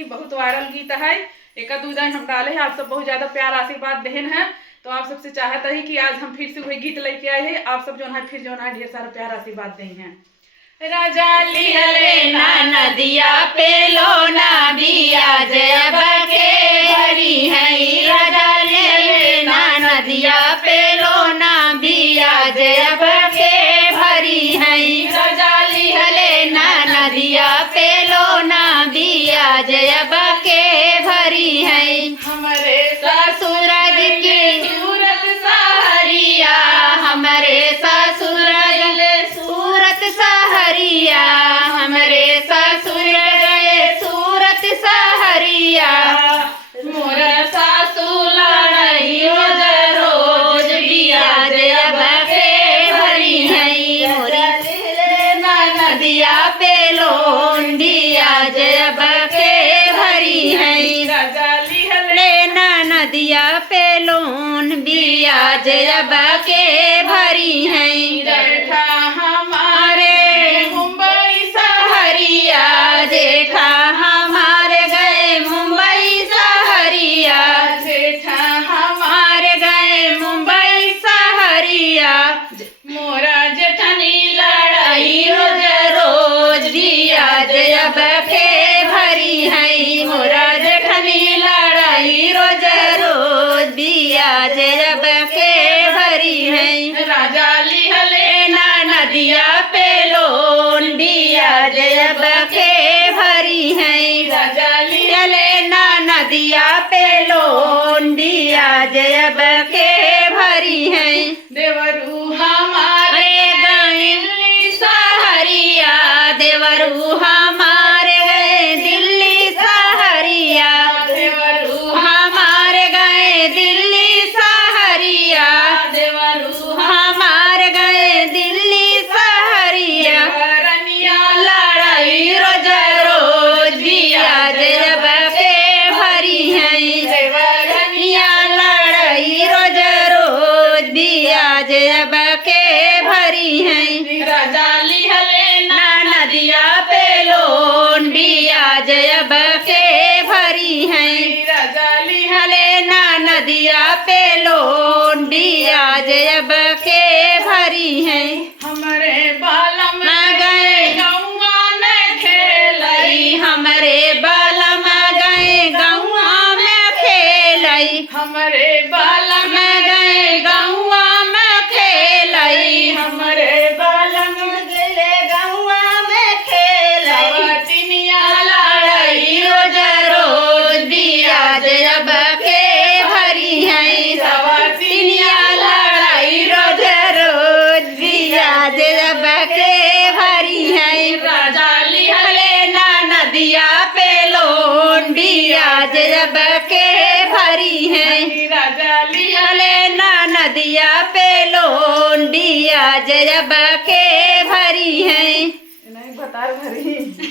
की बहुत वायरल गीत है। एक दू दिन हम डाले हैं, आप सब बहुत ज्यादा प्यार आशीर्वाद देन है। तो आप सबसे चाहता है कि आज हम फिर से वही गीत लेके आए हैं। आप सब जो है फिर जो है ढेर सारा प्यार आशीर्वाद दें हैं। राजा लिहले ना नदिया पे लोना बिया जब के भरी है। राजा लिहले ना नदिया पे लोना बिया जब के भरी है। राजा लिहले ना नदिया पे लोना बिया जब के भरी है। हमारे ससुर की सूरत सहरिया, हमारे ससुर सूरत सहरिया, हमारे ससुर गए सूरत सहरिया। मोर सासू लड़ाई रोज रोज बिया जब के भरी है। मोरा ना नदिया पे लोन बिया जब के भरी है। राजा लिहले ना नदिया पे लोन बिया जब के भरी है। जेठा हमारे मुंबई सहरिया, जेठा हमारे गए मुंबई सहरिया, जेठा हमारे गए मुंबई सहरिया। मोरा जेठनी लड़ाई रोज रोज बिया जब के भरी है। मोरा जेठनी लड़ाई रोज रोज बिया जब के भरी है। राजा लिहले ना नदिया पे लोन बिया जब के भरी है। राजा लिहले ना नदिया पे लोन बिया जब के भरी है। देवरू हमारे गए दिल्ली सहरिया, देवरू हमारे गए दिल्ली सहरिया, देवरू हमारे गए दिल्ली सहरिया, देवरू हमारे गए दिल्ली सहरिया। रनिया लड़ाई रोज रोज बिया जब के भरी है। रनिया लड़ाई रोज रोज बिया जब के भरी है। राजा लिहले ना नदिया पे लोन बिया जब के भरी है। राजा लिहले ना नदिया पे लोन बिया जब के भरी है। हमारे बालम गए गौआ में खेलई, हमारे बालम गए गौआ में खेलई, हमारे बालम गए गौआ में खेलई, हमारे बालम गए गौआ में खेलई। तिनिया लड़ाई रोज रोज बिया जब के भरी है। तिनिया लड़ाई रोज रोज बिया जब के भरी है। राजा लिहले ना नदिया पे लोन बिया जब के भरी है। राजा लिहले ना नदिया पे लोन बिया जब के भरी है। नहीं बता भरी।